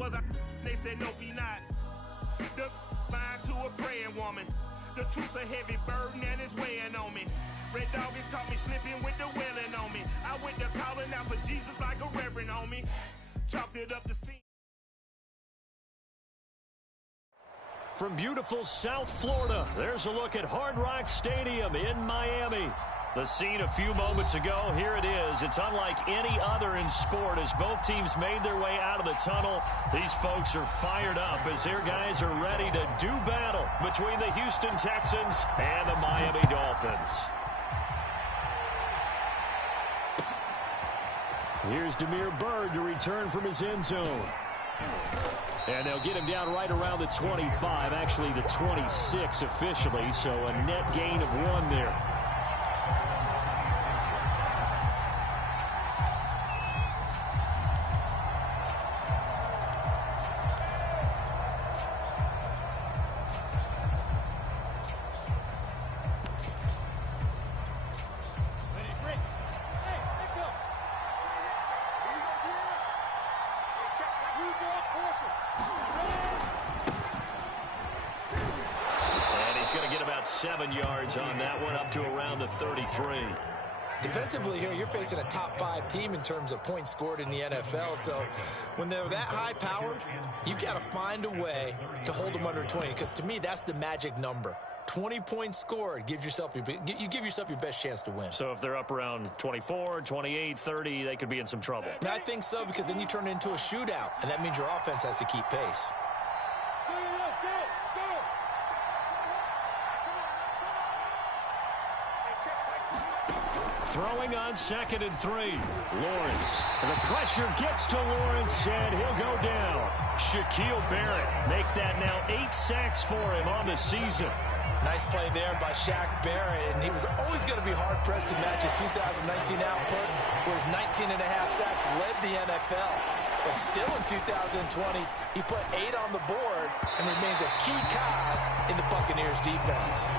was a they said no be not. The mind to a praying woman. The truth's a heavy burden and it's weighing on me. Red dog has caught me slipping with the wailing on me. I went to calling out for Jesus like a reverend on me. Chopped it up the scene. From beautiful South Florida, there's a look at Hard Rock Stadium in Miami. The scene a few moments ago, here it is. It's unlike any other in sport as both teams made their way out of the tunnel. These folks are fired up as their guys are ready to do battle between the Houston Texans and the Miami Dolphins. Here's Damiere Byrd to return from his end zone. And they'll get him down right around the 25, actually the 26 officially, so a net gain of 1 there. And he's going to get about 7 yards on that one, up to around the 33. Defensively here, you're facing a top-5 team in terms of points scored in the NFL. So when they're that high-powered, you've got to find a way to hold them under 20. Because to me, that's the magic number. 20 points scored gives yourself you give yourself your best chance to win. So if they're up around 24, 28, 30, they could be in some trouble. I think so, because then you turn it into a shootout, and that means your offense has to keep pace. Throwing on 2nd and 3. Lawrence. The pressure gets to Lawrence, and he'll go down. Shaquille Barrett make that now 8 sacks for him on the season. Nice play there by Shaq Barrett, and he was always going to be hard-pressed to match his 2019 output, where his 19.5 sacks led the NFL. But still in 2020, he put 8 on the board and remains a key cog in the Buccaneers defense.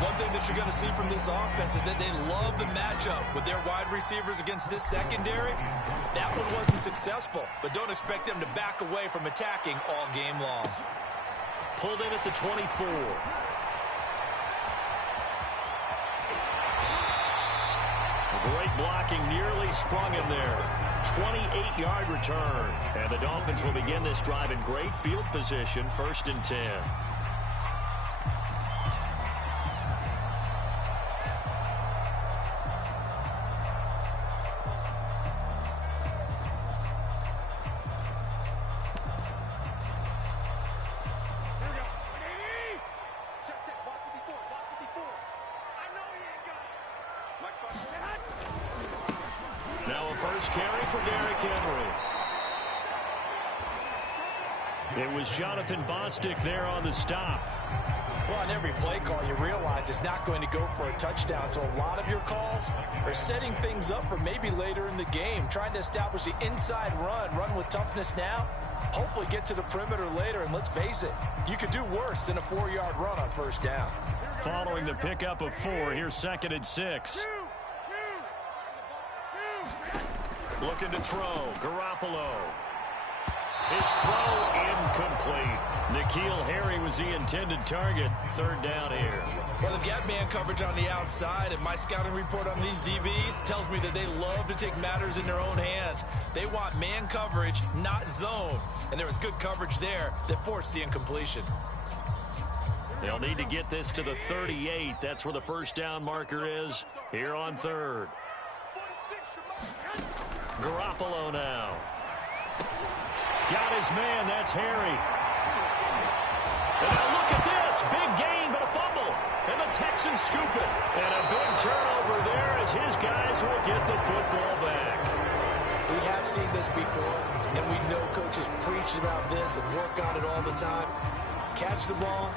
One thing that you're going to see from this offense is that they love the matchup with their wide receivers against this secondary. That one wasn't successful, but don't expect them to back away from attacking all game long. Pulled in at the 24. Great blocking, nearly sprung him there. 28-yard return. And the Dolphins will begin this drive in great field position, 1st and 10. Now a first carry for Derrick Henry. It was Jonathan Bostic there on the stop. Well, on every play call, you realize it's not going to go for a touchdown. So a lot of your calls are setting things up for maybe later in the game, trying to establish the inside run with toughness now, hopefully get to the perimeter later. And let's face it, you could do worse than a 4-yard run on 1st down. Following the pickup of 4, here's 2nd and 6. Looking to throw. Garoppolo. His throw incomplete. N'Keal Harry was the intended target. 3rd down here. Well, they've got man coverage on the outside, and my scouting report on these DBs tells me that they love to take matters in their own hands. They want man coverage, not zone. And there was good coverage there that forced the incompletion. They'll need to get this to the 38. That's where the 1st down marker is here on 3rd. Garoppolo now. Got his man. That's Harry. And now look at this. Big gain, but a fumble. And the Texans scoop it. And a big turnover there as his guys will get the football back. We have seen this before, and we know coaches preach about this and work on it all the time. Catch the ball.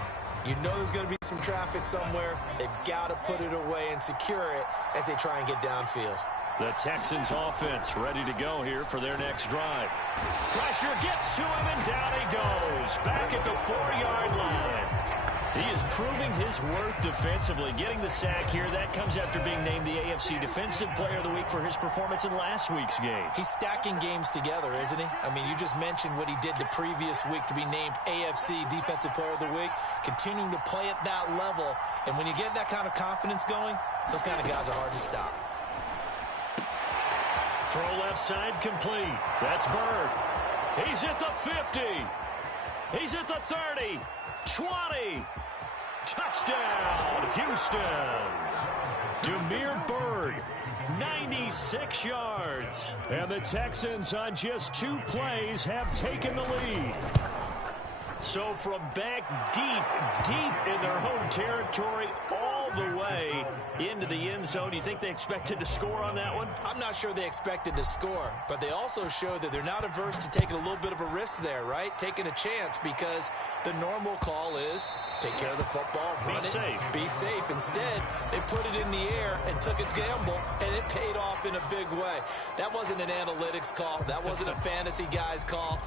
You know there's going to be some traffic somewhere. They've got to put it away and secure it as they try and get downfield. The Texans offense ready to go here for their next drive. Pressure gets to him, and down he goes. Back at the 4-yard line. He is proving his worth defensively. Getting the sack here, that comes after being named the AFC Defensive Player of the Week for his performance in last week's game. He's stacking games together, isn't he? I mean, you just mentioned what he did the previous week to be named AFC Defensive Player of the Week, continuing to play at that level. And when you get that kind of confidence going, those kind of guys are hard to stop. Throw left side complete. That's Bird. He's at the 50. He's at the 30. 20. Touchdown, Houston. Damiere Byrd, 96 yards. And the Texans on just 2 plays have taken the lead. So from back deep in their home territory, all the way into the end zone, do you think they expected to score on that one? I'm not sure they expected to score, but they also showed that they're not averse to taking a little bit of a risk there, right? Taking a chance, because the normal call is take care of the football, run it, be safe. Instead, they put it in the air and took a gamble, and it paid off in a big way. That wasn't an analytics call. That wasn't a fantasy guy's call.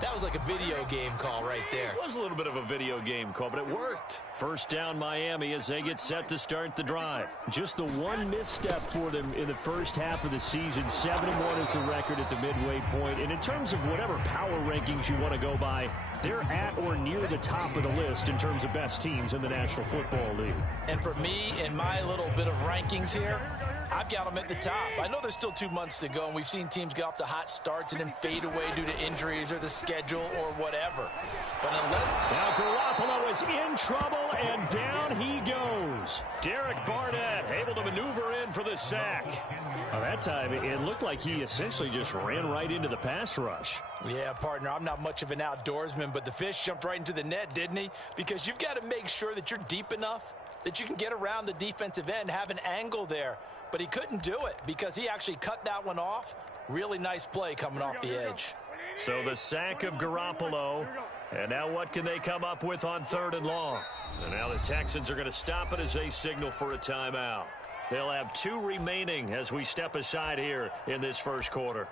That was like a video game call right there. It was a little bit of a video game call, but it worked. First down, Miami, as they get set to start the drive. Just the one misstep for them in the first half of the season. 7-1 is the record at the midway point. And in terms of whatever power rankings you want to go by, they're at or near the top of the list in terms of best teams in the National Football League. And for me, in my little bit of rankings here, I've got them at the top. I know there's still 2 months to go, and we've seen teams get off to hot starts and then fade away due to injuries or the schedule or whatever. But unless... Now Garoppolo is in trouble, and down he goes. Derek Barnett able to maneuver in for the sack. Well, that time, it looked like he essentially just ran right into the pass rush. Yeah, partner, I'm not much of an outdoorsman, but the fish jumped right into the net, didn't he? Because you've got to make sure that you're deep enough that you can get around the defensive end, have an angle there. But he couldn't do it because he actually cut that one off. Really nice play coming off the edge. So the sack of Garoppolo. And now what can they come up with on 3rd and long? And now the Texans are going to stop it as they signal for a timeout. They'll have 2 remaining as we step aside here in this first quarter.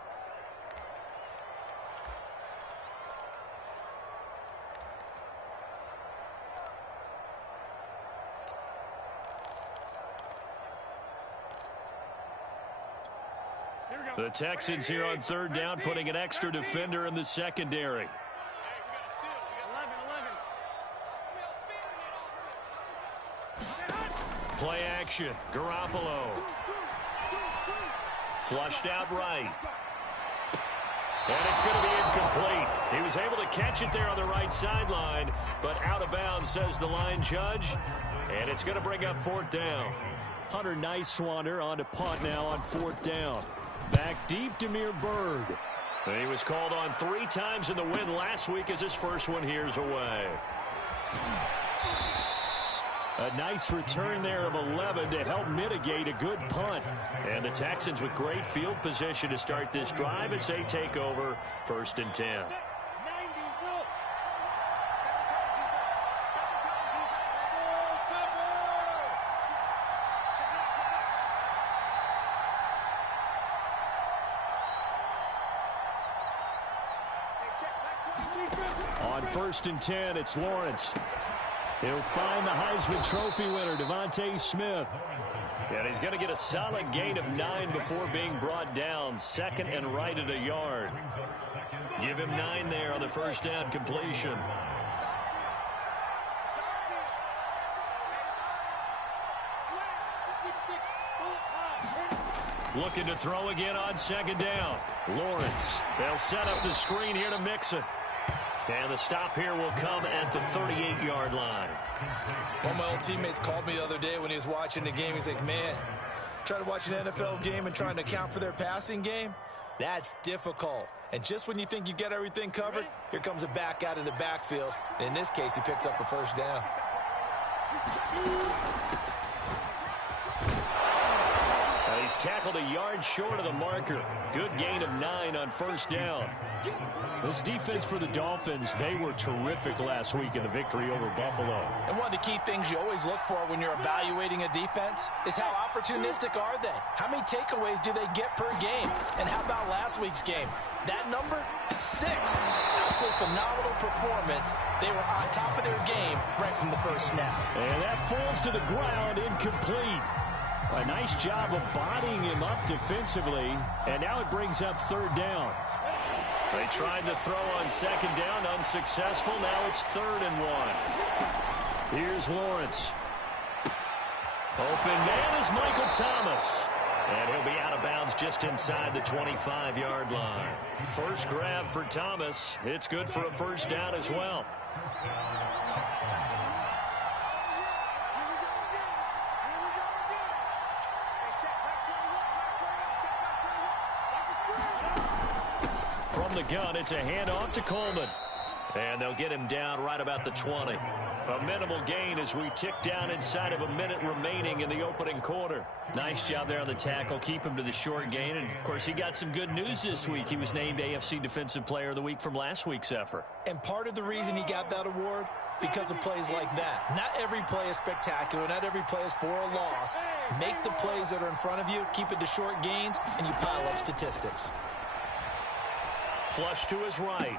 The Texans here on 3rd down, putting an extra defender in the secondary. Play action. Garoppolo. Flushed out right. And it's going to be incomplete. He was able to catch it there on the right sideline, but out of bounds, says the line judge. And it's going to bring up 4th down. Hunter Nicewander on to punt now on 4th down. Back deep, Damiere Byrd. He was called on 3 times in the win last week as his first one here's away. A nice return there of 11 to help mitigate a good punt. And the Texans with great field position to start this drive as they take over 1st and 10. On 1st and 10, it's Lawrence. He'll find the Heisman Trophy winner, Devontae Smith. And he's going to get a solid gain of 9 before being brought down. 2nd and right at a yard. Give him 9 there on the first down completion. Looking to throw again on 2nd down. Lawrence. They'll set up the screen here to Mixon. And the stop here will come at the 38-yard line. One of my old teammates called me the other day when he was watching the game. He's like, man, trying to watch an NFL game and trying to account for their passing game, that's difficult. And just when you think you get everything covered, here comes a back out of the backfield. And in this case, he picks up a 1st down. He's tackled a yard short of the marker. Good gain of 9 on 1st down. This defense for the Dolphins, they were terrific last week in the victory over Buffalo. And one of the key things you always look for when you're evaluating a defense is how opportunistic are they? How many takeaways do they get per game? And how about last week's game? That number, 6. absolutely phenomenal performance. They were on top of their game right from the first snap. And that falls to the ground, incomplete. A nice job of bodying him up defensively, and now it brings up third down. They tried to throw on second down, unsuccessful. Now it's 3rd and 1. Here's Lawrence. Open man is Michael Thomas. And he'll be out of bounds just inside the 25-yard line. First grab for Thomas. It's good for a first down as well. From the gun, it's a handoff to Coleman. And they'll get him down right about the 20. A minimal gain as we tick down inside of a minute remaining in the opening quarter. Nice job there on the tackle. Keep him to the short gain. And, of course, he got some good news this week. He was named AFC Defensive Player of the Week from last week's effort. And part of the reason he got that award, because of plays like that. Not every play is spectacular. Not every play is for a loss. Make the plays that are in front of you, keep it to short gains, and you pile up statistics. Flush to his right.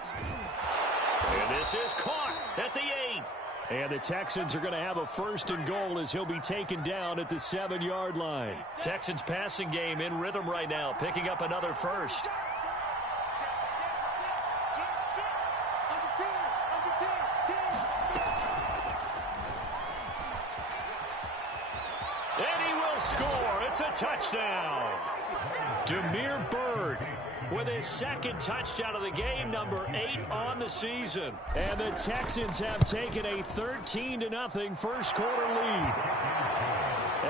And this is caught at the 8. And the Texans are going to have a 1st and goal as he'll be taken down at the 7-yard line. Texans passing game in rhythm right now, picking up another first. And he will score. It's a touchdown. Demir Bird with his 2nd touchdown of the game, number 8 on the season. And the Texans have taken a 13-0 first quarter lead.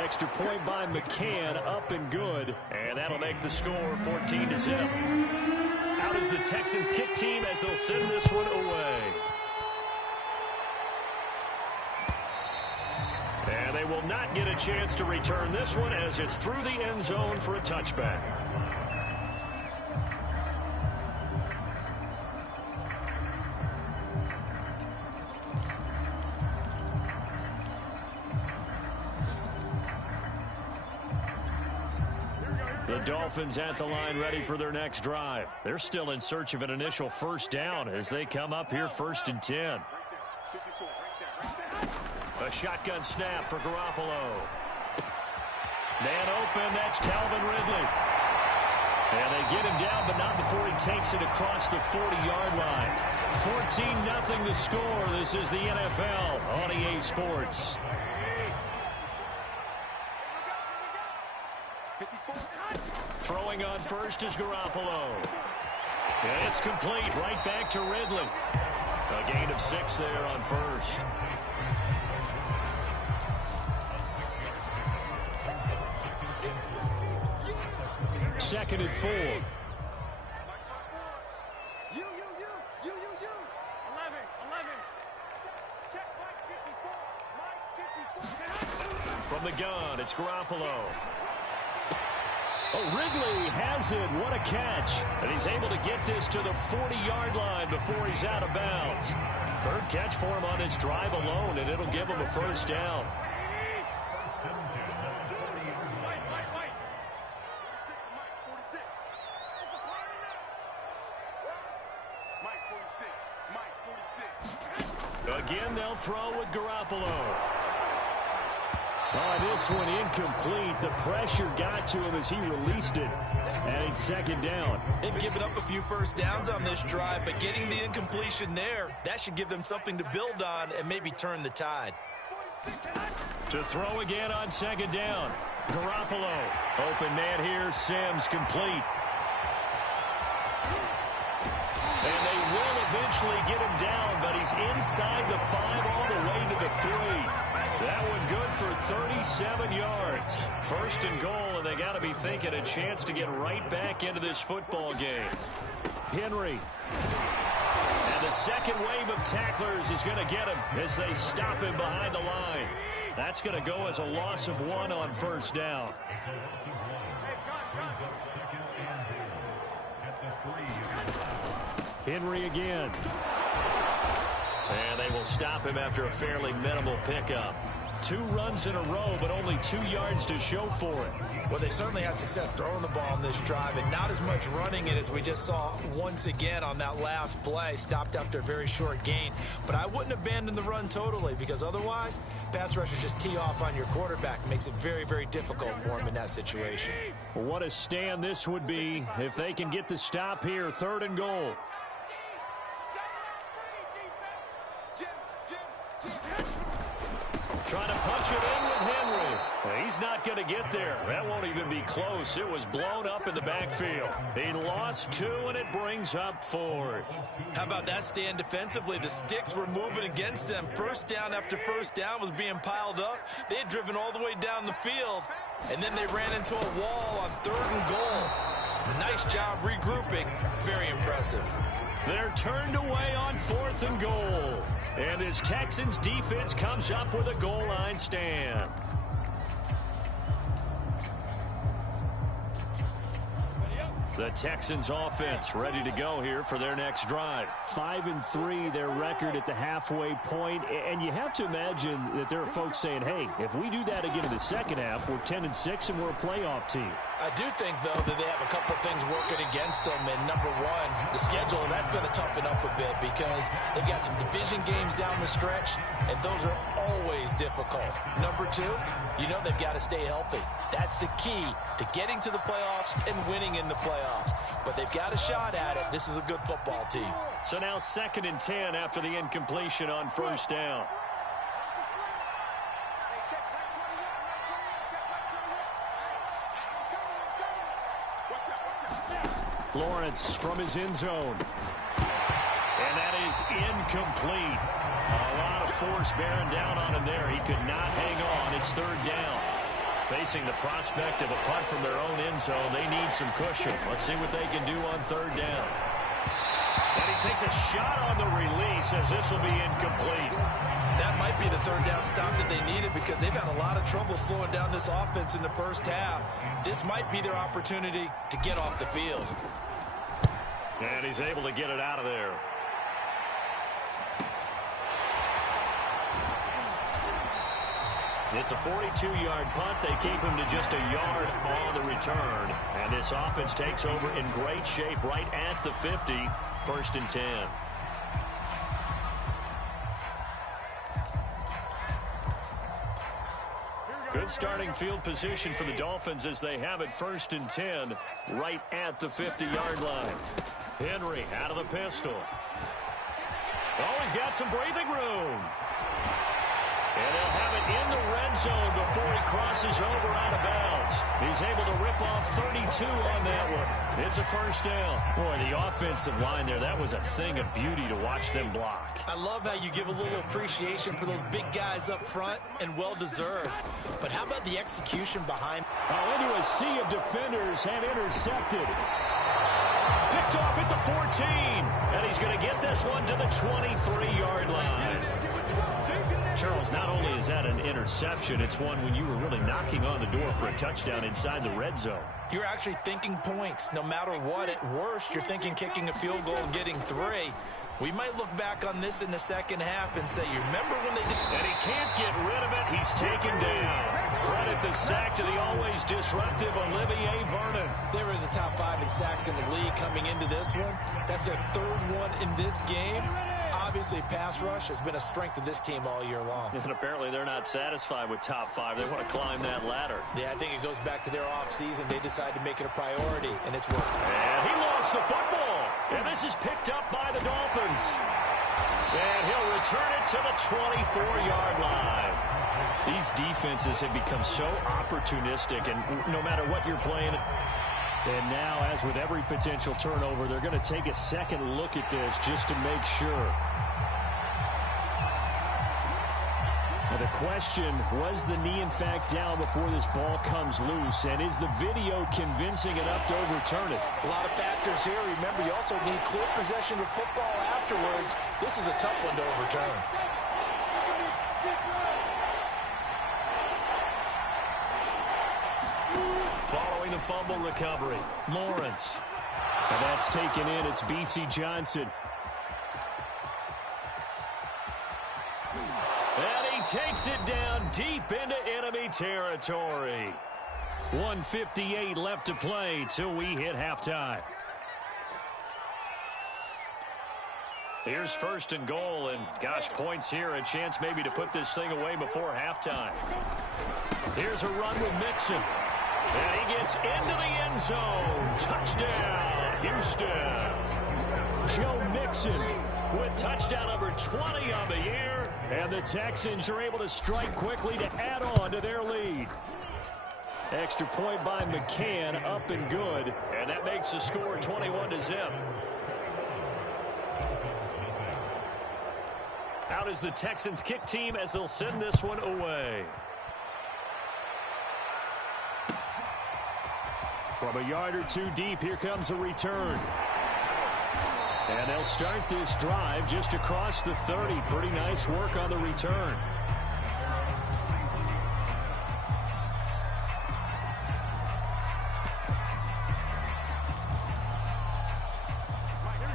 Extra point by McCann, up and good. And that'll make the score 14-0. Out is the Texans kick team as they'll send this one away. And they will not get a chance to return this one as it's through the end zone for a touchback. The Dolphins at the line ready for their next drive. They're still in search of an initial first down as they come up here 1st and 10. A shotgun snap for Garoppolo. Man open, that's Calvin Ridley. And they get him down, but not before he takes it across the 40-yard line. 14-0 the score. This is the NFL on EA Sports. Throwing on first is Garoppolo. And it's complete, right back to Ridley. A gain of 6 there on first. Second and 4. From the gun, it's Garoppolo. Oh, Ridley has it. What a catch. And he's able to get this to the 40-yard line before he's out of bounds. 3rd catch for him on his drive alone, and it'll give him a first down. Again, they'll throw with Garoppolo. Oh, this one incomplete. The pressure got to him as he released it. And it's 2nd down. They've given up a few first downs on this drive, but getting the incompletion there, that should give them something to build on and maybe turn the tide. To throw again on 2nd down. Garoppolo. Open man here. Sims complete. And they will eventually get him down, but he's inside the 5 all the way to the 3. That one good for 37 yards. 1st and goal, and they got to be thinking a chance to get right back into this football game. Henry. And the second wave of tacklers is going to get him as they stop him behind the line. That's going to go as a loss of 1 on 1st down. Henry again. And they will stop him after a fairly minimal pickup. 2 runs in a row, but only 2 yards to show for it. Well, they certainly had success throwing the ball on this drive, and not as much running it as we just saw once again on that last play. Stopped after a very short gain. But I wouldn't abandon the run totally, because otherwise, pass rushers just tee off on your quarterback. Makes it very, very difficult for him in that situation. Well, what a stand this would be if they can get the stop here. 3rd and goal. Trying to punch it in with Henry. He's not going to get there. That won't even be close. It was blown up in the backfield. He lost 2, and it brings up 4th. How about that stand defensively? The sticks were moving against them. First down after first down was being piled up. They had driven all the way down the field, and then they ran into a wall on 3rd and goal. Nice job regrouping. Very impressive. They're turned away on 4th and goal. And this Texans defense comes up with a goal line stand. The Texans offense ready to go here for their next drive. 5-3 their record at the halfway point. And you have to imagine that there are folks saying, hey, if we do that again in the second half, we're 10-6 and we're a playoff team. I do think, though, that they have a couple things working against them. And number one, the schedule, that's going to toughen up a bit because they've got some division games down the stretch, and those are always difficult. Number two, you know they've got to stay healthy. That's the key to getting to the playoffs and winning in the playoffs. But they've got a shot at it. This is a good football team. So now 2nd and 10 after the incompletion on 1st down. Lawrence from his end zone. And that is incomplete. A lot of force bearing down on him there. He could not hang on. It's 3rd down. Facing the prospect of a punt from their own end zone, they need some cushion. Let's see what they can do on 3rd down. And he takes a shot on the release as this will be incomplete. That might be the 3rd down stop that they needed because they've had a lot of trouble slowing down this offense in the first half. This might be their opportunity to get off the field. And he's able to get it out of there. It's a 42-yard punt. They keep him to just a yard on the return. And this offense takes over in great shape right at the 50. 1st and 10. Good starting field position for the Dolphins as they have it 1st and 10 right at the 50-yard line. Henry out of the pistol. Oh, he's got some breathing room. And they'll have it in the red zone before he crosses over out of bounds. He's able to rip off 32 on that one. It's a 1st down. Boy, the offensive line there, that was a thing of beauty to watch them block. I love how you give a little appreciation for those big guys up front, and well-deserved. But how about the execution behind? Into a sea of defenders and intercepted. Picked off at the 14. And he's going to get this one to the 23-yard line. Charles, not only is that an interception, it's one when you were really knocking on the door for a touchdown inside the red zone. You're actually thinking points. No matter what, at worst, you're thinking kicking a field goal and getting 3. We might look back on this in the second half and say, you remember when they did... And he can't get rid of it. He's taken down. Credit the sack to the always disruptive Olivier Vernon. They were in the top 5 in sacks in the league coming into this one. That's their 3rd one in this game. Obviously, pass rush has been a strength of this team all year long. And apparently they're not satisfied with top 5. They want to climb that ladder. Yeah, I think it goes back to their offseason. They decided to make it a priority, and it's working. And he lost the football. And this is picked up by the Dolphins. And he'll return it to the 24-yard line. These defenses have become so opportunistic, and no matter what you're playing. And now, as with every potential turnover, they're going to take a second look at this just to make sure. Now the question, was the knee in fact down before this ball comes loose? And is the video convincing enough to overturn it? A lot of factors here. Remember, you also need clear possession of football afterwards. This is a tough one to overturn. Following the fumble recovery, Lawrence. And that's taken in. It's B.C. Johnson. And he takes it down deep into enemy territory. 1:58 left to play till we hit halftime. Here's first and goal, and gosh, points here, a chance maybe to put this thing away before halftime. Here's a run with Mixon, and he gets into the end zone. Touchdown, Houston. Joe Mixon with touchdown number 20 on the year, and the Texans are able to strike quickly to add on to their lead. Extra point by McCann, up and good, and that makes the score 21-0. Out is the Texans kick team as they'll send this one away. From a yard or two deep, here comes a return. And they'll start this drive just across the 30. Pretty nice work on the return.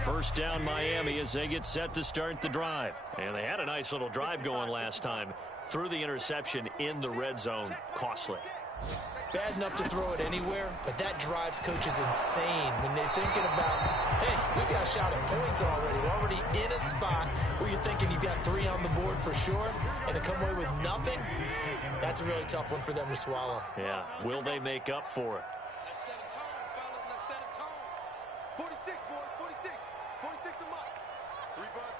First down Miami as they get set to start the drive. And they had a nice little drive going last time. Threw the interception in the red zone. Costly. Bad enough to throw it anywhere, but that drives coaches insane when they're thinking about, hey, we got a shot at points already. We're already in a spot where you're thinking you've got 3 on the board for sure, and to come away with nothing, that's a really tough one for them to swallow. Yeah, will they make up for it? Let's set a tone, fellas. Let's set a tone. 46, boys, 46. 46 to Mike. 3 bucks.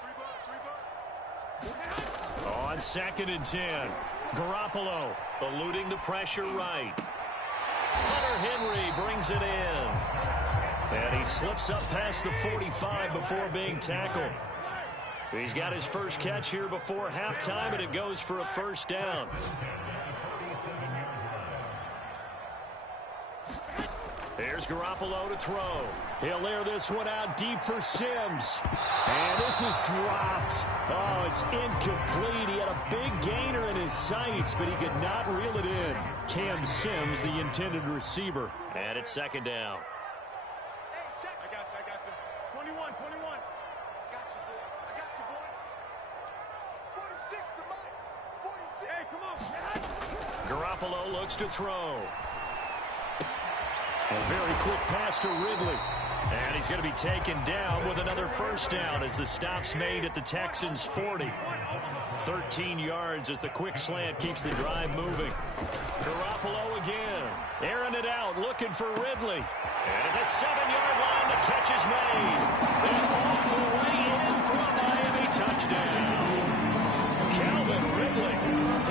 On 2nd and 10, Garoppolo eluding the pressure right. Hunter Henry brings it in. And he slips up past the 45 before being tackled. He's got his first catch here before halftime, and it goes for a first down. Here's Garoppolo to throw. He'll air this one out deep for Sims. And this is dropped. Oh, it's incomplete. He had a big gainer in his sights, but he could not reel it in. Cam Sims, the intended receiver. And it's 2nd down. Hey, check. I got you. 21. I got you, boy. 46 to Mike. 46. Hey, come on. Garoppolo looks to throw. A very quick pass to Ridley. And he's going to be taken down with another first down as the stop's made at the Texans' 40. 13 yards as the quick slant keeps the drive moving. Garoppolo again. Airing it out, looking for Ridley. And at the 7-yard line, the catch is made. And on the way in for a Miami touchdown. Calvin Ridley,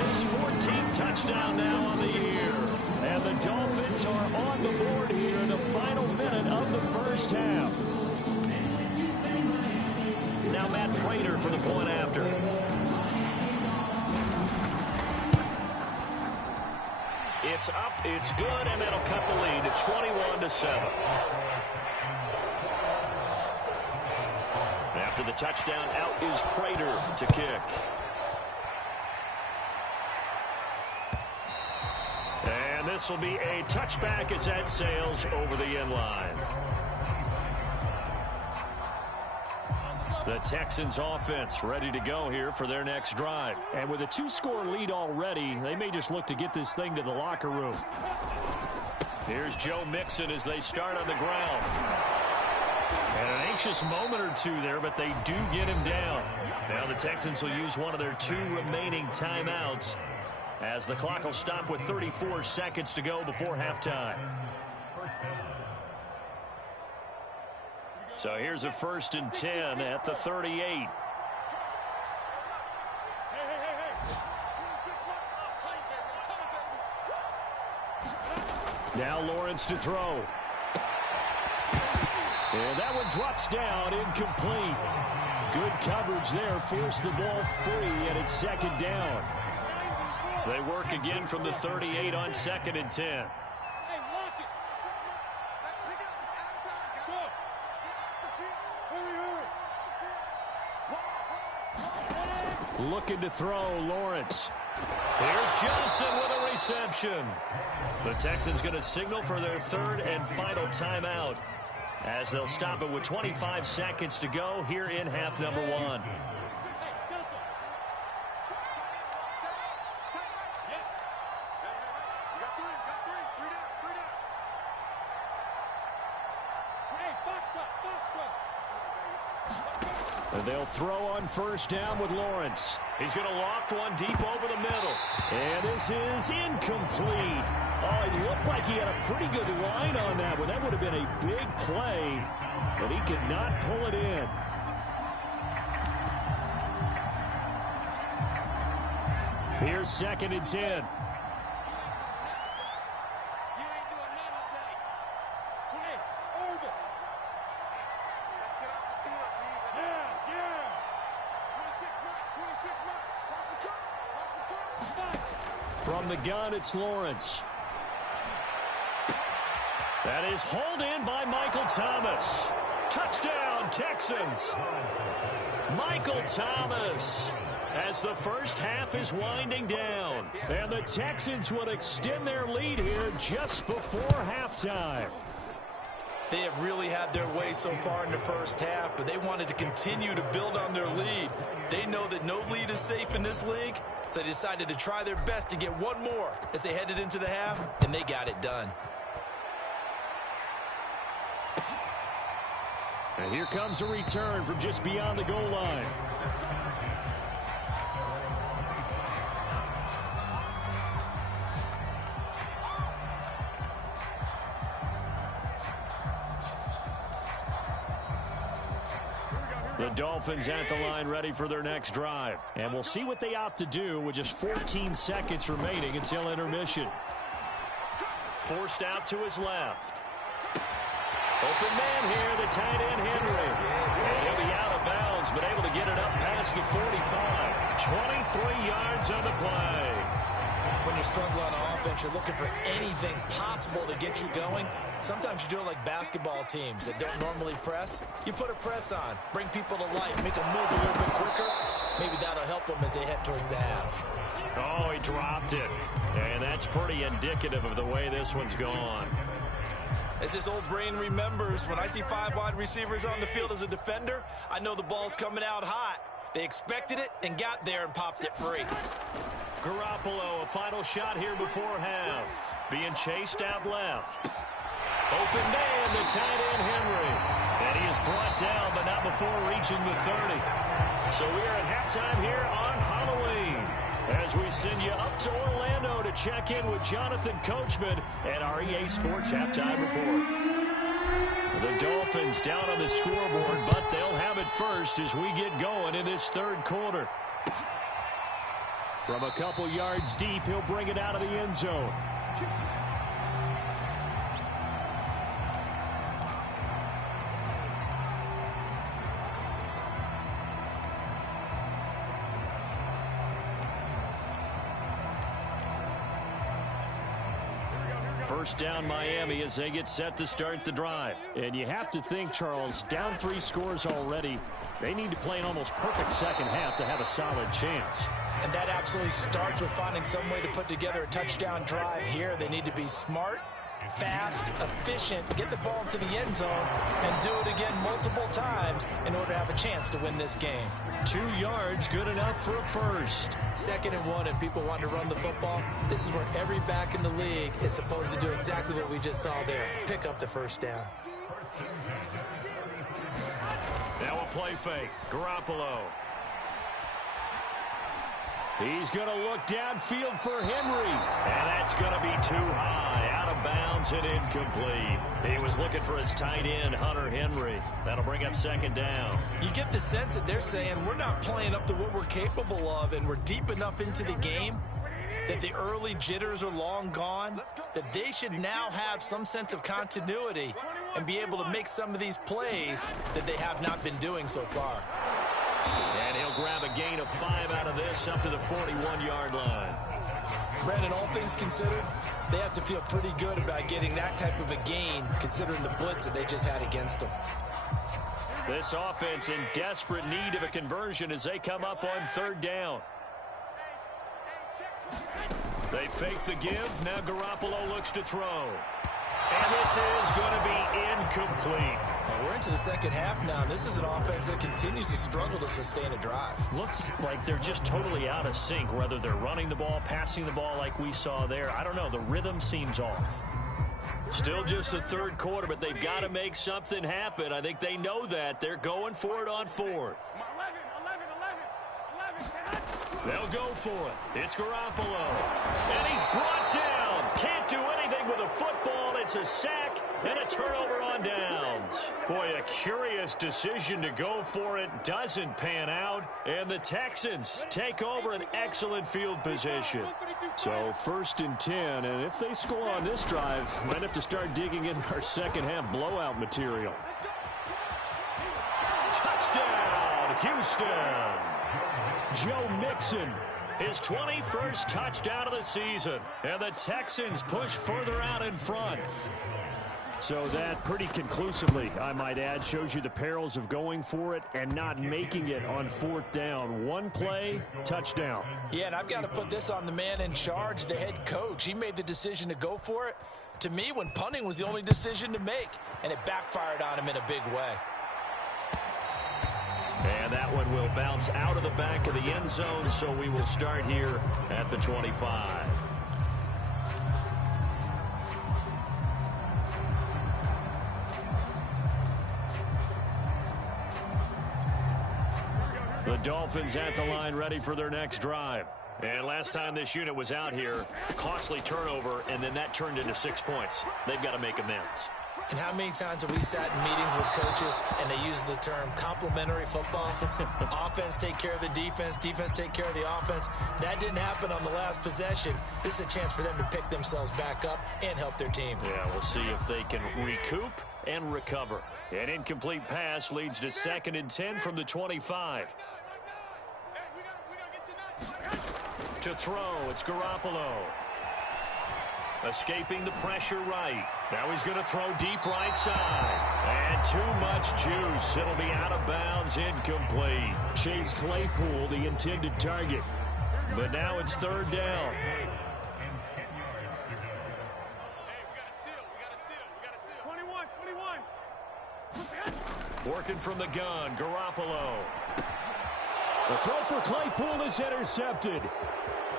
his 14th touchdown now on the year. And the Dolphins are on the board here in the final minute of the first half. Now Matt Prater for the point after. It's up, it's good, and that'll cut the lead to 21-7. After the touchdown, out is Prater to kick. And this will be a touchback as that sails over the end line. The Texans offense ready to go here for their next drive. And with a 2-score lead already, they may just look to get this thing to the locker room. Here's Joe Mixon as they start on the ground. And an anxious moment or two there, but they do get him down. Now the Texans will use one of their 2 remaining timeouts as the clock will stop with 34 seconds to go before halftime. So here's a 1st and 10 at the 38. Now Lawrence to throw. And that one drops down, incomplete. Good coverage there, forced the ball free, and it's 2nd down. They work again from the 38 on 2nd and 10. Looking to throw, Lawrence. Here's Johnson with a reception. The Texans going to signal for their 3rd and final timeout as they'll stop it with 25 seconds to go here in half number 1. They'll throw on first down with Lawrence. He's going to loft one deep over the middle. And this is incomplete. Oh, it looked like he had a pretty good line on that one. That would have been a big play, but he could not pull it in. Here's 2nd and 10. From the gun, it's Lawrence. That is hauled in by Michael Thomas. Touchdown, Texans. Michael Thomas, as the first half is winding down. And the Texans will extend their lead here just before halftime. They have really had their way so far in the first half, but they wanted to continue to build on their lead. They know that no lead is safe in this league, so they decided to try their best to get one more as they headed into the half, and they got it done. And here comes a return from just beyond the goal line. The Dolphins at the line ready for their next drive. And we'll see what they opt to do with just 14 seconds remaining until intermission. Forced out to his left. Open man here, the tight end Henry. And he'll be out of bounds, but able to get it up past the 45. 23 yards on the play. When you struggle on offense, you're looking for anything possible to get you going. Sometimes you do it like basketball teams that don't normally press. You put a press on, bring people to life, make them move a little bit quicker. Maybe that'll help them as they head towards the half. Oh, he dropped it. And that's pretty indicative of the way this one's gone. As this old brain remembers, when I see 5 wide receivers on the field as a defender, I know the ball's coming out hot. They expected it and got there and popped it free. Garoppolo, a final shot here before half. Being chased out left. Open man, the tight end Henry. And he is brought down, but not before reaching the 30. So we are at halftime here on Halloween, as we send you up to Orlando to check in with Jonathan Coachman at our EA Sports Halftime Report. The Dolphins down on the scoreboard, but they'll have it first as we get going in this third quarter. From a couple yards deep, he'll bring it out of the end zone. First down Miami as they get set to start the drive. And you have to think, Charles, down 3 scores already. They need to play an almost perfect second half to have a solid chance. And that absolutely starts with finding some way to put together a touchdown drive here. They need to be smart, fast, efficient, get the ball into the end zone, and do it again multiple times in order to have a chance to win this game. 2 yards, good enough for a first. 2nd and 1, and people want to run the football. This is where every back in the league is supposed to do exactly what we just saw there. Pick up the first down. Now a play fake. Garoppolo. He's going to look downfield for Henry. And that's going to be too high. Out of bounds and incomplete. He was looking for his tight end, Hunter Henry. That'll bring up 2nd down. You get the sense that they're saying we're not playing up to what we're capable of, and we're deep enough into the game that the early jitters are long gone, that they should now have some sense of continuity and be able to make some of these plays that they have not been doing so far. And he'll grab a gain of 5 out of this up to the 41-yard line. Brandon, all things considered, they have to feel pretty good about getting that type of a gain considering the blitz that they just had against them. This offense in desperate need of a conversion as they come up on 3rd down. They fake the give. Now Garoppolo looks to throw. And this is going to be incomplete. And we're into the second half now, and this is an offense that continues to struggle to sustain a drive. Looks like they're just totally out of sync, whether they're running the ball, passing the ball like we saw there. I don't know. The rhythm seems off. Still just the third quarter, but they've got to make something happen. I think they know that. They're going for it on fourth. 11. They'll go for it. It's Garoppolo. And he's brought down. Can't do anything with a football. It's a sack and a turnover on downs. Boy, a curious decision to go for it. Doesn't pan out. And the Texans take over an excellent field position. So 1st and 10. And if they score on this drive, might have to start digging in our second half blowout material. Touchdown, Houston. Joe Mixon, his 21st touchdown of the season. And the Texans push further out in front. So that pretty conclusively, I might add, shows you the perils of going for it and not making it on 4th down. One play, touchdown. Yeah, and I've got to put this on the man in charge, the head coach. He made the decision to go for it. To me, when punting was the only decision to make, and it backfired on him in a big way. And that one will bounce out of the back of the end zone, so we will start here at the 25. The Dolphins at the line ready for their next drive. And last time this unit was out here, costly turnover, and then that turned into 6 points. They've got to make amends. And how many times have we sat in meetings with coaches and they use the term complementary football? Offense take care of the defense, defense take care of the offense. That didn't happen on the last possession. This is a chance for them to pick themselves back up and help their team. Yeah, we'll see if they can recoup and recover. An incomplete pass leads to 2nd and 10 from the 25. To throw, it's Garoppolo. Escaping the pressure right. Now he's going to throw deep right side. And too much juice. It'll be out of bounds, incomplete. Chase Claypool, the intended target. But now it's 3rd down. Working from the gun, Garoppolo. The throw for Claypool is intercepted.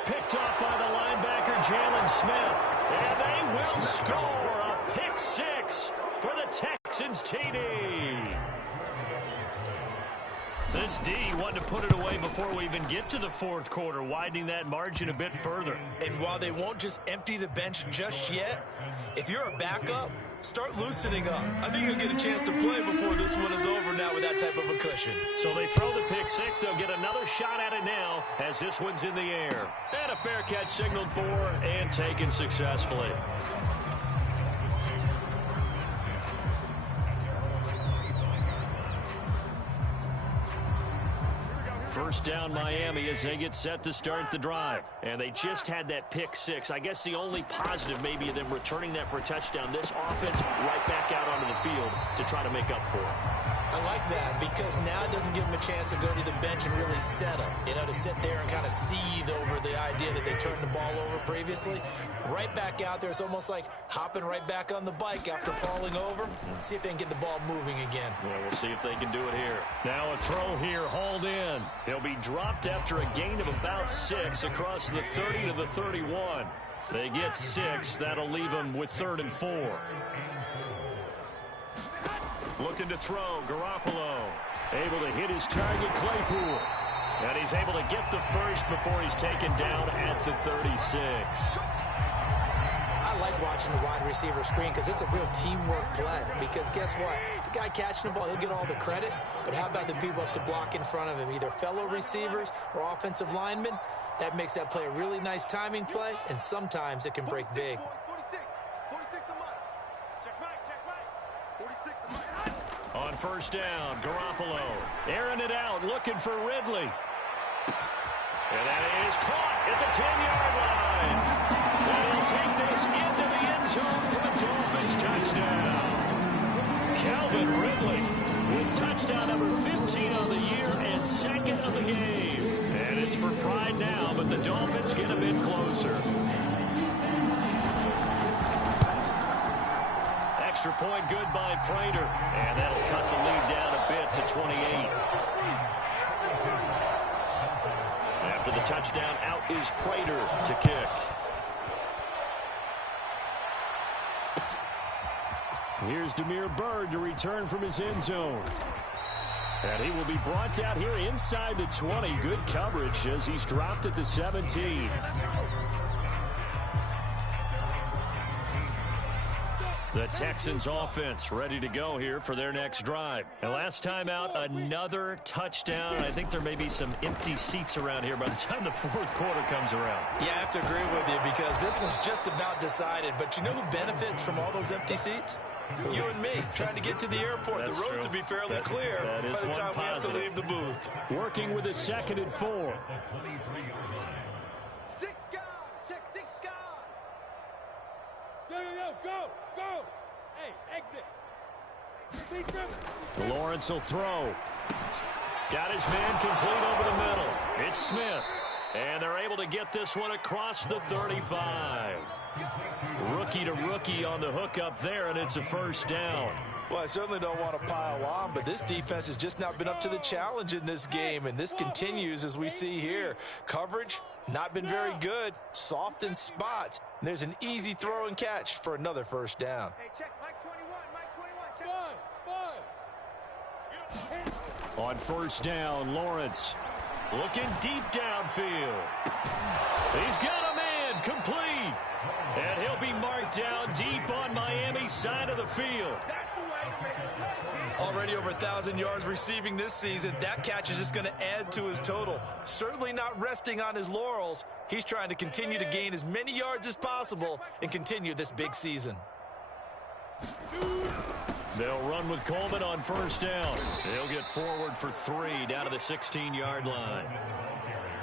Picked off by the linebacker, Jalen Smith. And they will score a pick 6 for the Texans TD. This D wanted to put it away before we even get to the 4th quarter, widening that margin a bit further. And while they won't just empty the bench just yet, if you're a backup, start loosening up. I think you'll get a chance to play before this one is over now with that type of a cushion. So they throw the pick 6. They'll get another shot at it now as this one's in the air. And a fair catch signaled for and taken successfully. First down Miami as they get set to start the drive. And they just had that pick 6. I guess the only positive maybe of them returning that for a touchdown. This offense right back out onto the field to try to make up for it. I like that because now it doesn't give them a chance to go to the bench and really settle. You know, to sit there and kind of seethe over the idea that they turned the ball over previously. Right back out there, it's almost like hopping right back on the bike after falling over. See if they can get the ball moving again. Yeah, we'll see if they can do it here. Now a throw here, hauled in. He'll be dropped after a gain of about 6 across the 30 to the 31. They get 6. That'll leave them with 3rd and 4. Looking to throw, Garoppolo. Able to hit his target, Claypool. And he's able to get the first before he's taken down at the 36. I like watching the wide receiver screen because it's a real teamwork play. Because guess what? The guy catching the ball, he'll get all the credit. But how about the people up to block in front of him? Either fellow receivers or offensive linemen. That makes that play a really nice timing play. And sometimes it can break big. 46 to Mike. Check right. 46 to Mike. On first down, Garoppolo airing it out, looking for Ridley. And that is caught at the 10-yard line. And he'll take this into the end zone for a Dolphins touchdown. Calvin Ridley with touchdown number 15 on the year and 2nd of the game. And it's for pride now, but the Dolphins get a bit closer. Extra point good by Prater. And that'll cut the lead down a bit to 28. After the touchdown, out is Prater to kick. Here's Damiere Byrd to return from his end zone. And he will be brought out here inside the 20. Good coverage as he's dropped at the 17. The Texans offense ready to go here for their next drive. And last time out, another touchdown. I think there may be some empty seats around here by the time the fourth quarter comes around. Yeah, I have to agree with you because this one's just about decided. But you know who benefits from all those empty seats? You and me, trying to get to the airport. That's the road true. to be fairly clear by the time we have to leave the booth. Working with a 2nd and 4. 6 guard. Check 6 guard. Yo, go. Hey, exit. Lawrence will throw. Got his man complete over the middle. It's Smith. And they're able to get this one across the 35. Rookie to rookie on the hook up there, and it's a first down. Well, I certainly don't want to pile on, but this defense has just not been up to the challenge in this game, and this continues as we see here. Coverage, not been very good, soft in spots. And there's an easy throw and catch for another first down. Hey, check Mike 21, check. Buzz. On first down, Lawrence looking deep downfield. He's got a man complete. And he'll be marked down deep on Miami's side of the field. Already over 1,000 yards receiving this season. That catch is just going to add to his total. Certainly not resting on his laurels. He's trying to continue to gain as many yards as possible and continue this big season. They'll run with Coleman on first down. He'll get forward for 3 down to the 16-yard line.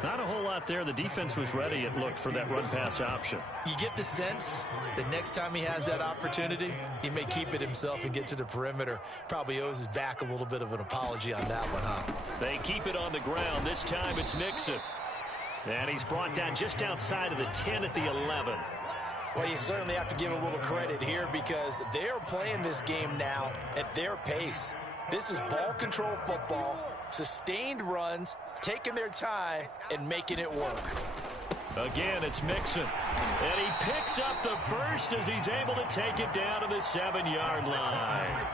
Not a whole lot there. The defense was ready, it looked, for that run-pass option. You get the sense that next time he has that opportunity, he may keep it himself and get to the perimeter. Probably owes his back a little bit of an apology on that one, huh? They keep it on the ground. This time it's Mixon. And he's brought down just outside of the 10 at the 11. Well, you certainly have to give a little credit here because they are playing this game now at their pace. This is ball control football, sustained runs, taking their time, and making it work. Again, it's Mixon. And he picks up the first as he's able to take it down to the 7-yard line.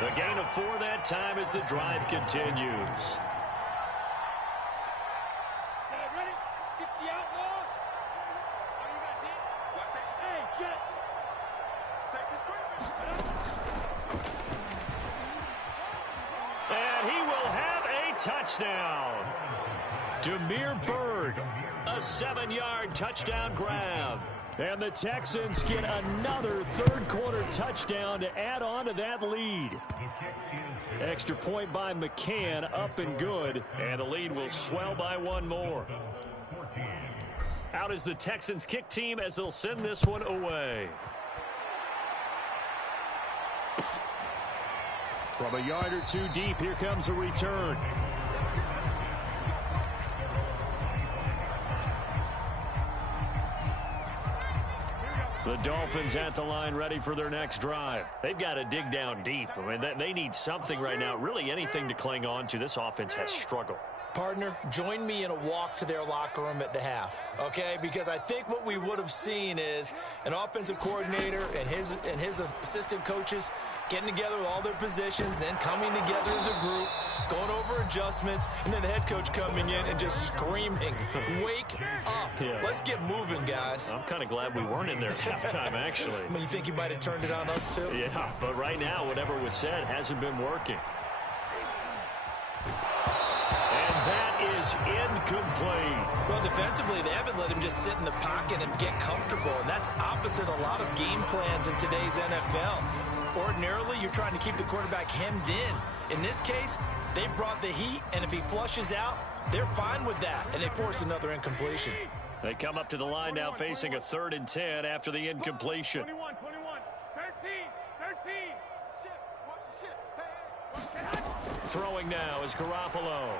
The gain of 4 that time as the drive continues. Ready? 60 out, Lord. Oh, you got deep? Hey, check. And he will have a touchdown. Damiere Byrd, a 7-yard touchdown grab. And the Texans get another third-quarter touchdown to add on to that lead. Extra point by McCann, up and good. And the lead will swell by 1 more. Out is the Texans kick team as they'll send this one away. From a yard or 2 deep, here comes a return. The Dolphins at the line ready for their next drive. They've got to dig down deep. I mean, they need something right now, really anything to cling on to. This offense has struggled. Partner, join me in a walk to their locker room at the half, okay? Because I think what we would have seen is an offensive coordinator and his assistant coaches getting together with all their positions, then coming together as a group, going over adjustments, and then the head coach coming in and just screaming, wake up. Yeah. Let's get moving, guys. I'm kind of glad we weren't in there at halftime, actually. I mean, you think he might have turned it on us, too? Yeah, but right now, whatever was said hasn't been working. That is incomplete. Well, defensively, they haven't let him just sit in the pocket and get comfortable, and that's opposite a lot of game plans in today's NFL. Ordinarily, you're trying to keep the quarterback hemmed in. In this case, they brought the heat, and if he flushes out, they're fine with that, and they force another incompletion. They come up to the line now facing a 3rd and 10 after the incompletion. 21, 13. Shit, watch the shit. Hey. Throwing now is Garoppolo.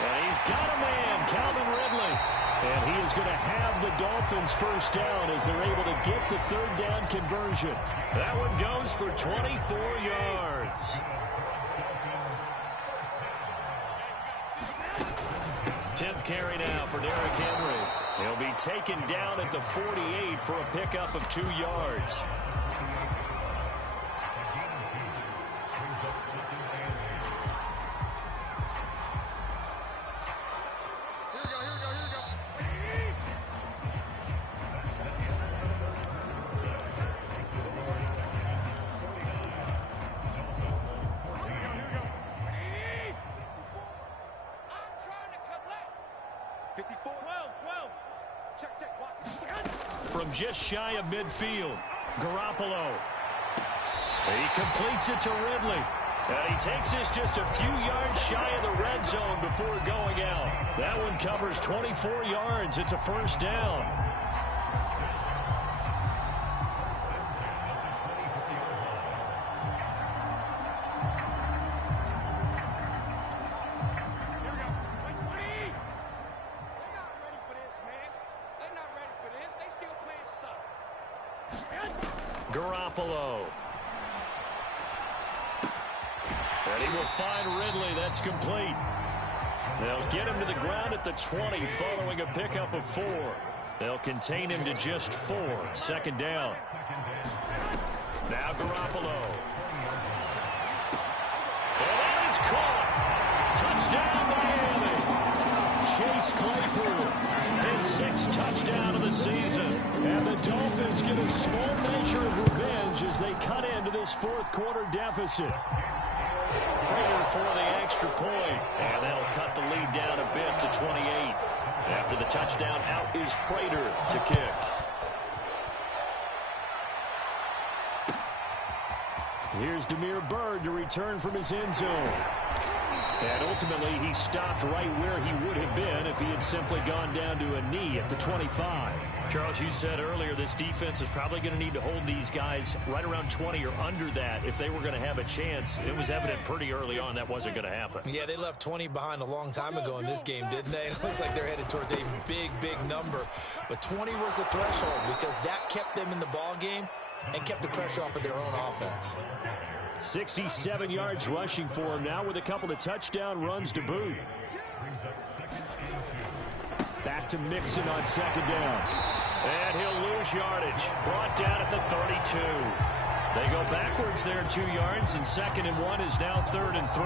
And he's got a man, Calvin Ridley. And he is going to have the Dolphins first down as they're able to get the 3rd down conversion. That one goes for 24 yards. 10th carry now for Derrick Henry. He'll be taken down at the 48 for a pickup of 2 yards. From just shy of midfield, Garoppolo. He completes it to Ridley. And he takes this just a few yards shy of the red zone before going out. That one covers 24 yards. It's a first down. Garoppolo. And he will find Ridley. That's complete. They'll get him to the ground at the 20 following a pickup of 4. They'll contain him to just 4. Second down. Now Garoppolo. And that is caught. Touchdown Miami. Chase Claypool, his 6th touchdown of the season. And the Dolphins get a small measure of revenge as they cut into this 4th quarter deficit. Prater for the extra point. And that'll cut the lead down a bit to 28. After the touchdown, out is Prater to kick. Here's Damiere Byrd to return from his end zone. And ultimately, he stopped right where he would have been if he had simply gone down to a knee at the 25. Charles, you said earlier this defense is probably going to need to hold these guys right around 20 or under that if they were going to have a chance. It was evident pretty early on that wasn't going to happen. Yeah, they left 20 behind a long time ago in this game, didn't they? It looks like they're headed towards a big, big number. But 20 was the threshold because that kept them in the ball game and kept the pressure off of their own offense. 67 yards rushing for him now with a couple of touchdown runs to boot. Back to Mixon on second down. And he'll lose yardage. Brought down at the 32. They go backwards there 2 yards, and 2nd and 1 is now 3rd and 3.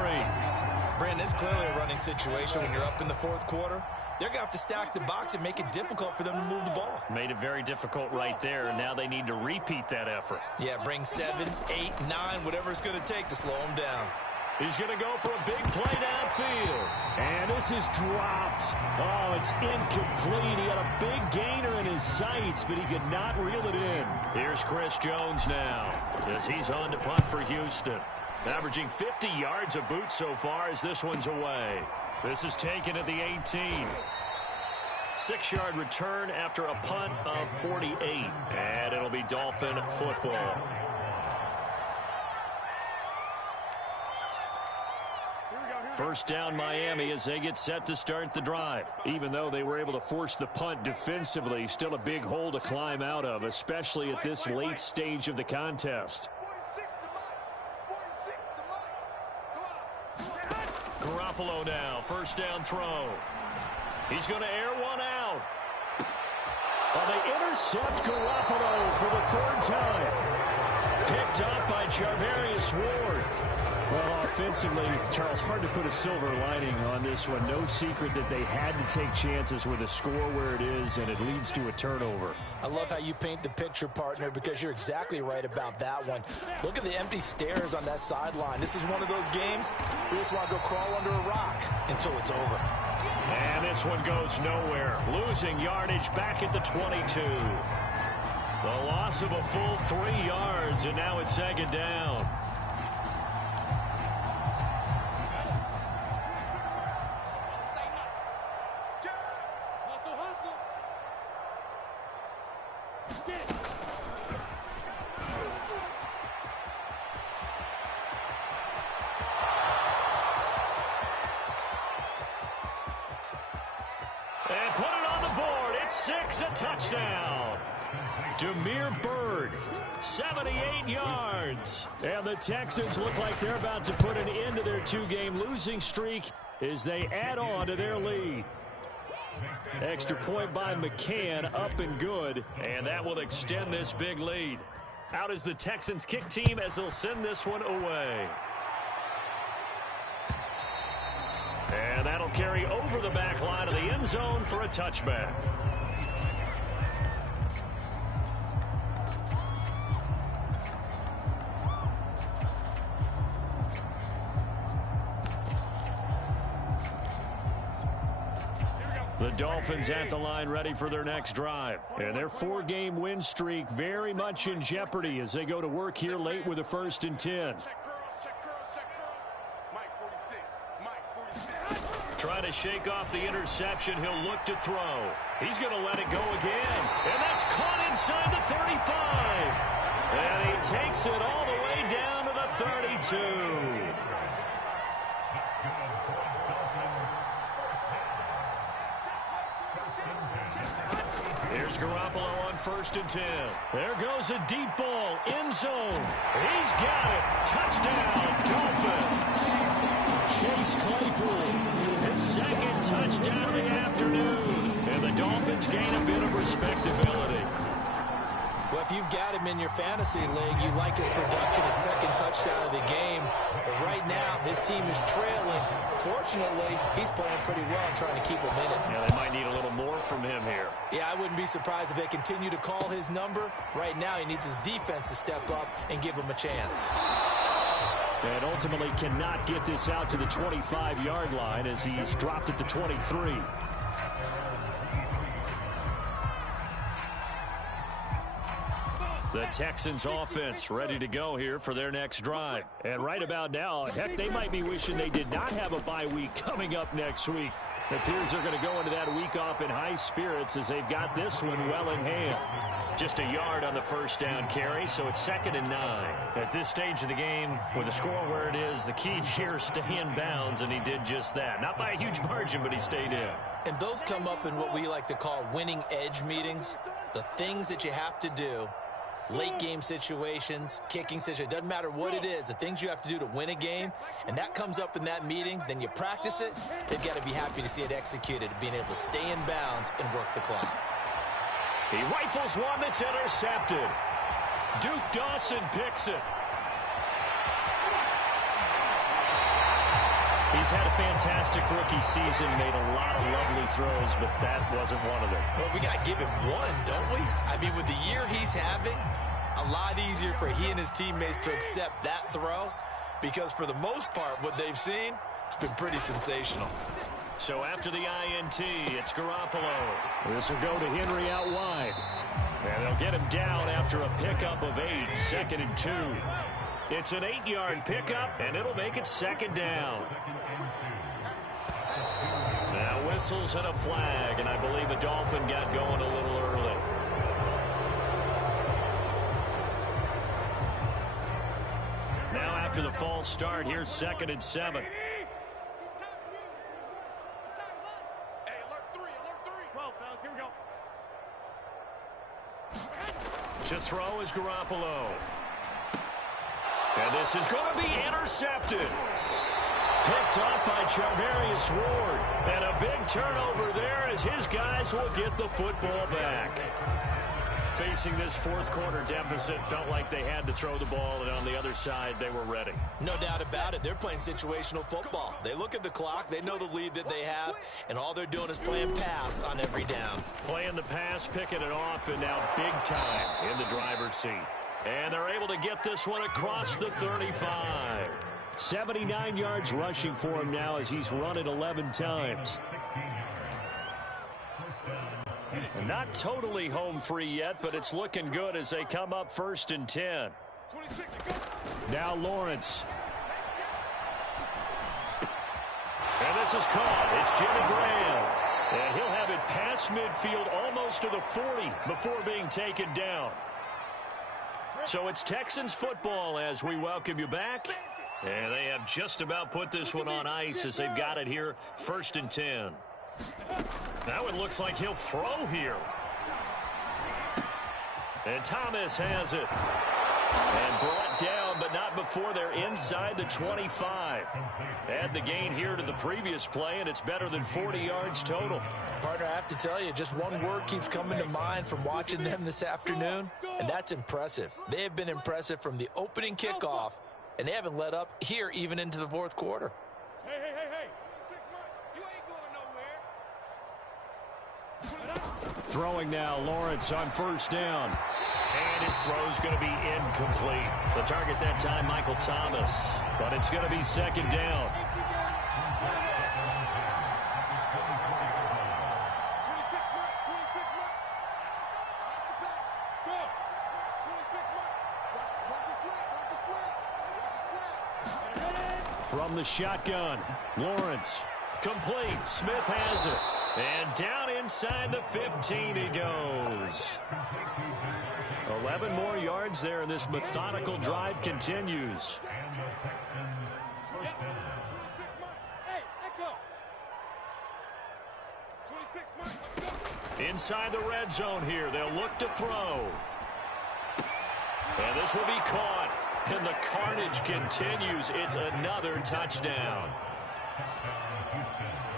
Brandon, it's clearly a running situation when you're up in the 4th quarter. They're going to have to stack the box and make it difficult for them to move the ball. Made it very difficult right there, and now they need to repeat that effort. Yeah, bring 7, 8, 9, whatever it's going to take to slow them down. He's going to go for a big play downfield. And this is dropped. Oh, it's incomplete. He had a big gainer in his sights, but he could not reel it in. Here's Chris Jones now as he's on to punt for Houston. Averaging 50 yards a boot so far as this one's away. This is taken at the 18. 6-yard return after a punt of 48. And it'll be Dolphin football. First down Miami as they get set to start the drive. Even though they were able to force the punt defensively, still a big hole to climb out of, especially at this late stage of the contest. Garoppolo now, first down throw. He's going to air one out. Well, they intercept Garoppolo for the 3rd time. Picked up by Charvarius Ward. Well, offensively, Charles, hard to put a silver lining on this one. No secret that they had to take chances with a score where it is, and it leads to a turnover. I love how you paint the picture, partner, because you're exactly right about that one. Look at the empty stares on that sideline. This is one of those games you just want to go crawl under a rock until it's over. And this one goes nowhere. Losing yardage back at the 22. The loss of a full 3 yards, and now it's 2nd down. And put it on the board. It's 6, a touchdown. Damiere Byrd, 78 yards. And the Texans look like they're about to put an end to their 2-game losing streak as they add on to their lead. Extra point by McCann, up and good, and that will extend this big lead. Out is the Texans kick team as they'll send this one away. And that'll carry over the back line of the end zone for a touchback. The Dolphins at the line ready for their next drive. And their 4-game win streak very much in jeopardy as they go to work here late with a 1st and 10. Trying to shake off the interception. He'll look to throw. He's going to let it go again. And that's caught inside the 35. And he takes it all the way down to the 32. Here's Garoppolo on 1st and 10. There goes a deep ball, end zone. He's got it. Touchdown, Dolphins. Chase Claypool, his 2nd touchdown of the afternoon. And the Dolphins gain a bit of respectability. Well, if you've got him in your fantasy league, you like his production, his 2nd touchdown of the game. But right now, his team is trailing. Fortunately, he's playing pretty well and trying to keep him in it. Yeah, they might need a little more from him here. Yeah, I wouldn't be surprised if they continue to call his number. Right now, he needs his defense to step up and give him a chance. And ultimately cannot get this out to the 25-yard line as he's dropped at the 23. The Texans offense ready to go here for their next drive. And right about now, heck, they might be wishing they did not have a bye week coming up next week. It appears they're going to go into that week off in high spirits as they've got this one well in hand. Just a yard on the 1st down carry, so it's 2nd and 9. At this stage of the game, with the score where it is, the key here is stay in bounds, and he did just that. Not by a huge margin, but he stayed in. And those come up in what we like to call winning edge meetings. The things that you have to do. Late game situations, kicking situations, doesn't matter what it is, the things you have to do to win a game, and that comes up in that meeting, then you practice it, they've got to be happy to see it executed, being able to stay in bounds and work the clock. He rifles one that's intercepted. Duke Dawson picks it. He's had a fantastic rookie season, made a lot of lovely throws, but that wasn't one of them. Well, we got to give him one, don't we? I mean, with the year he's having, a lot easier for he and his teammates to accept that throw because for the most part, what they've seen, it's been pretty sensational. So after the INT, it's Garoppolo. This will go to Henry out wide. And they'll get him down after a pickup of 8, 2nd and 2. It's an 8-yard pickup, and it'll make it 2nd down. Now whistles and a flag, and I believe the Dolphin got going a little early. Now after the false start, here's 2nd and 7. Hey, alert 3. 12, fellas, here we go. To throw is Garoppolo. And this is going to be intercepted. Picked up by Charvarius Ward. And a big turnover there as his guys will get the football back. Facing this 4th quarter deficit, felt like they had to throw the ball, and on the other side, they were ready. No doubt about it. They're playing situational football. They look at the clock, they know the lead that they have, and all they're doing is playing pass on every down. Playing the pass, picking it off, and now big time in the driver's seat. And they're able to get this one across the 35. 79 yards rushing for him now as he's run it 11 times. Not totally home free yet, but it's looking good as they come up 1st and 10. Now Lawrence. And this is caught. It's Jimmy Graham. And he'll have it past midfield almost to the 40 before being taken down. So it's Texans football as we welcome you back. And they have just about put this one on ice as they've got it here, 1st and 10. Now it looks like he'll throw here. And Thomas has it. And brought down but not that before they're inside the 25. Add the gain here to the previous play, and it's better than 40 yards total. Partner, I have to tell you, just one word keeps coming to mind from watching them this afternoon, and that's impressive. They have been impressive from the opening kickoff, and they haven't let up here even into the fourth quarter. Hey. You ain't going nowhere. Throwing now, Lawrence on first down. And his throw's going to be incomplete. The target that time, Michael Thomas. But it's going to be second down. From the shotgun, Lawrence. Complete. Smith has it. And down inside the 15 he goes. 11 more yards there, and this methodical drive continues. Inside the red zone here, they'll look to throw. And this will be caught. And the carnage continues. It's another touchdown.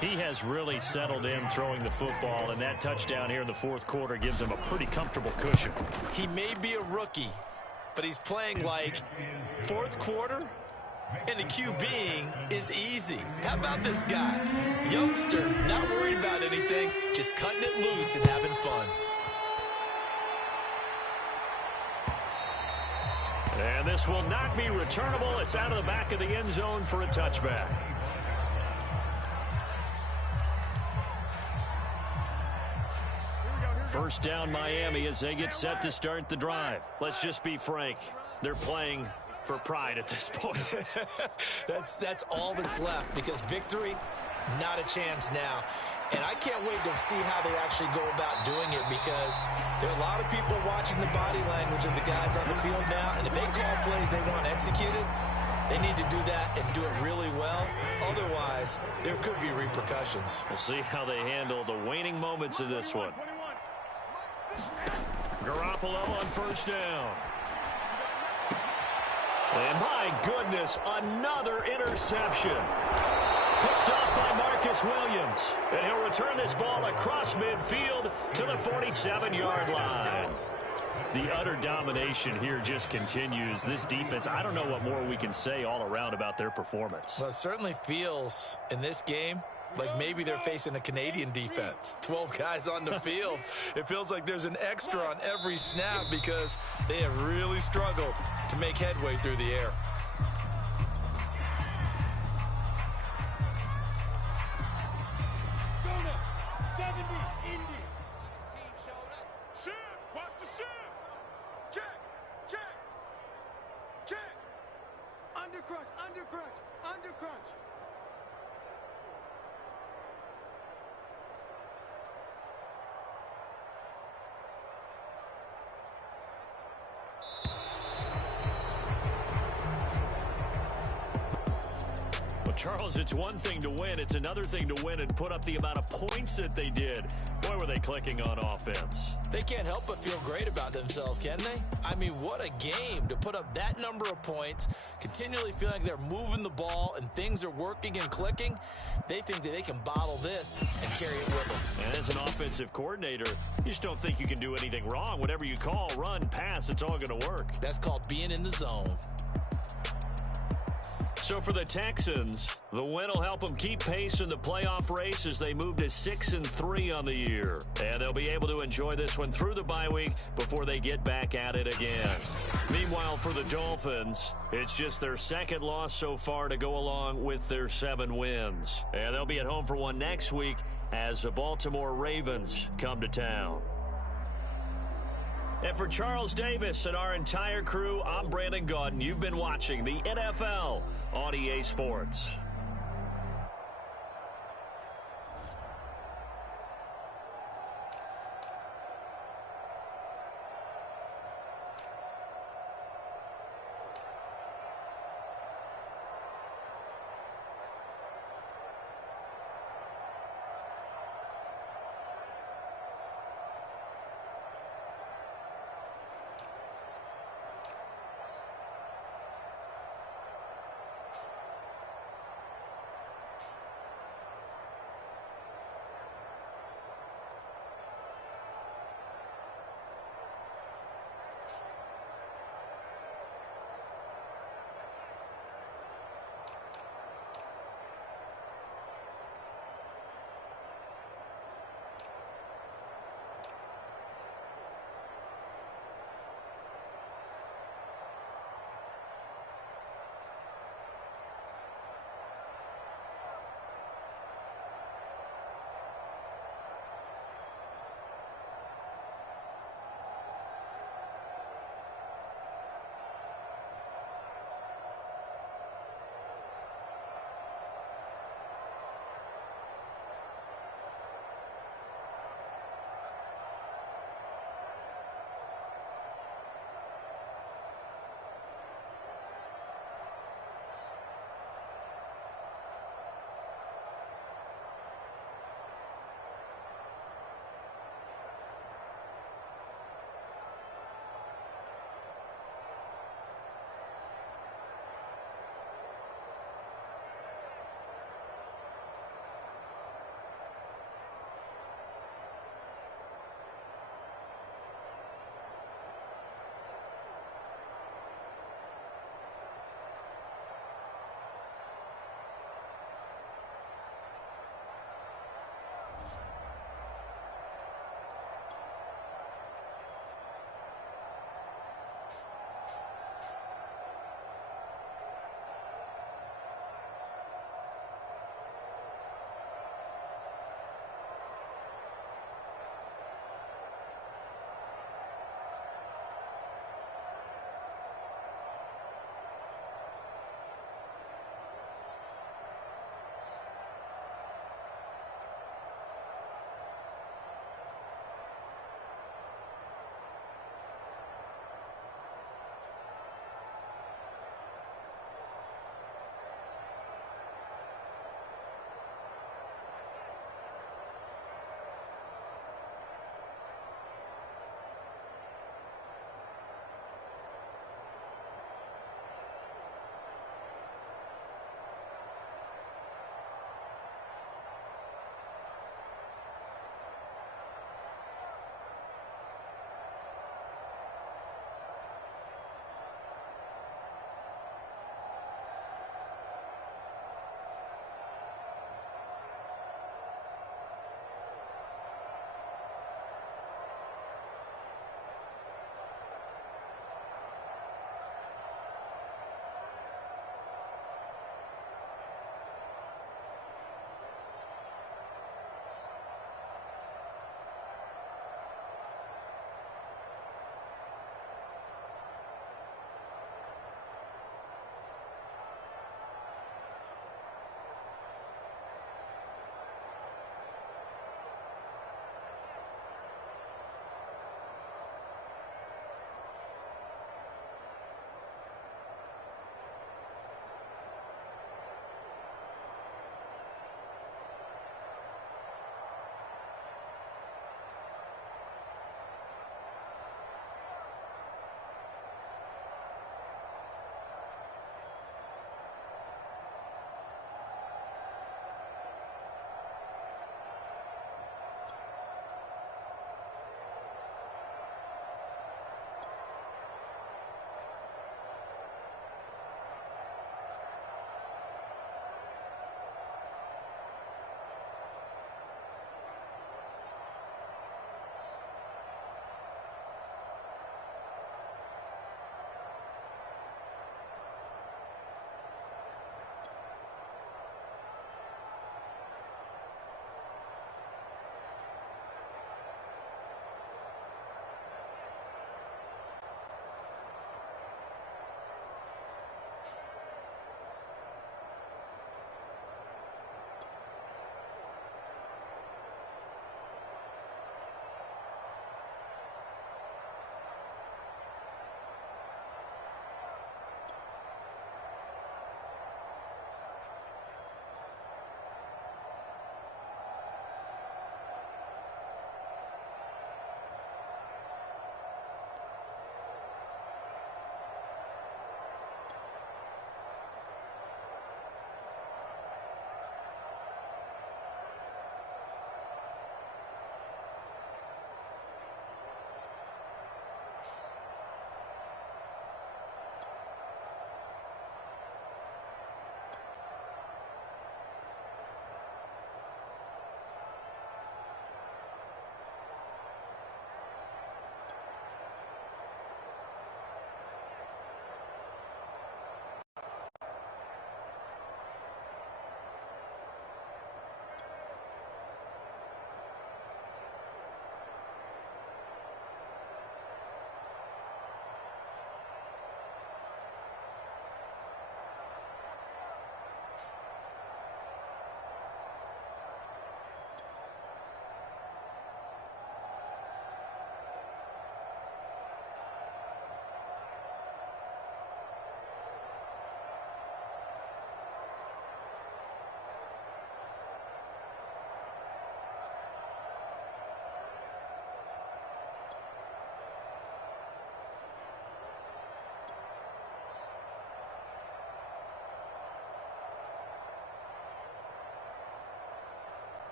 He has really settled in throwing the football, and that touchdown here in the fourth quarter gives him a pretty comfortable cushion. He may be a rookie, but he's playing like fourth quarter, and the QBing is easy. How about this guy? Youngster, not worried about anything, just cutting it loose and having fun. And this will not be returnable. It's out of the back of the end zone for a touchback. First down, Miami, as they get set to start the drive. Let's just be frank. They're playing for pride at this point. That's all that's left, because victory, not a chance now. And I can't wait to see how they actually go about doing it, because there are a lot of people watching the body language of the guys on the field now, and if they call plays they want executed, they need to do that and do it really well. Otherwise, there could be repercussions. We'll see how they handle the waning moments of this one. Garoppolo on first down. And my goodness, another interception. Picked up by Marcus Williams. And he'll return this ball across midfield to the 47-yard line. The utter domination here just continues. This defense, I don't know what more we can say all around about their performance. Well, it certainly feels in this game like maybe they're facing a Canadian defense. 12 guys on the field. It feels like there's an extra on every snap, because they have really struggled to make headway through the air. Undercrunch. Well, Charles, it's one thing to win. It's another thing to win and put up the amount of points that they did. Boy, were they clicking on offense. They can't help but feel great about themselves, can they? I mean, what a game to put up that number of points, continually feeling like they're moving the ball and things are working and clicking. They think that they can bottle this and carry it with them. And as an offensive coordinator, you just don't think you can do anything wrong. Whatever you call, run, pass, it's all going to work. That's called being in the zone. So for the Texans, the win will help them keep pace in the playoff race as they move to 6-3 on the year. And they'll be able to enjoy this one through the bye week before they get back at it again. Meanwhile, for the Dolphins, it's just their second loss so far to go along with their 7 wins. And they'll be at home for one next week as the Baltimore Ravens come to town. And for Charles Davis and our entire crew, I'm Brandon Gaudin. You've been watching the NFL on EA Sports.